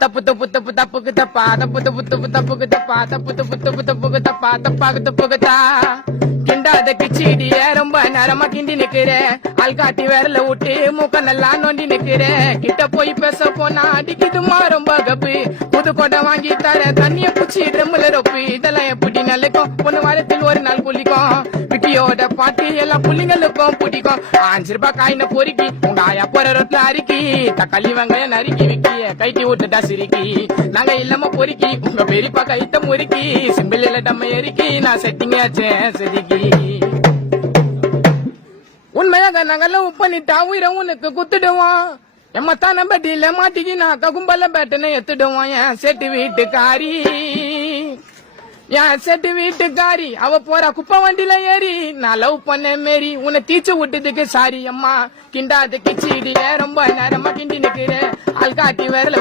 தப்பு தப்பு தப்பு தப்புக்கு தப்பா தப்பு தப்பு தப்பு தப்புக்கு தப்பா தப்பு தப்பு தப்பு தப்புக்கு தப்பா தப்பாக்கு தப்புக்குத்தா கிண்டாத கிச்சிடிய ரொம்ப நேரமா கிண்டி நிக்கிறேன் ஆள்காட்டி விரல விட்டு மூக்க நல்லா நோண்டி நிக்கிறேன் கிட்ட போய் பேச போனா அடிக்குதுமா ரொம்ப கப்பு புது கொடை வாங்கி தர தண்ணிய குச்சி ட்ரம்ல ரொப்பு இதெல்லாம் எப்படி நல்லக்கும் 1 வாரத்தில் ஒரு நாள் குளிக்கும் விக்கியோட பாட்டு எல்லாம் புள்ளிங்களுக்கும் பிடிக்கும் 5 ரூபாய் காயின பொறுக்கி உங்க ஆயா போற ரோட்ல அரிக்கி தக்காளி வெங்காயம் நறுக்கி விக்கிய கைட்டி விட்டுட்டா சிரிக்கி நாங்க இல்லாம பொறுக்கி உங்க பெரியப்பா கைத்த முறுக்கி சிம்பிள் இல்ல டம்ம எரிக்கி நான் செட்டிங்க செதுக்கி உண்மையாக நாங்க லவ் பண்ணிட்டா உயிரை உனக்கு குத்துடுவோம் எம்மத்தான பட்டியில மாட்டிக்கி நாக்க கும்பல பேட்டனை எத்துடுவோம் என் செட்டு வீட்டுக்காரி அவ போற குப்பை வண்டியில ஏறி நான் லவ் பண்ண மேரி உன்னை தீச்சு விட்டதுக்கு சாரி அம்மா கிண்டாத கிச்சிடிய ரொம்ப நேரமா கிண்டி நிக்கிறேன் ஆள் காட்டி விரல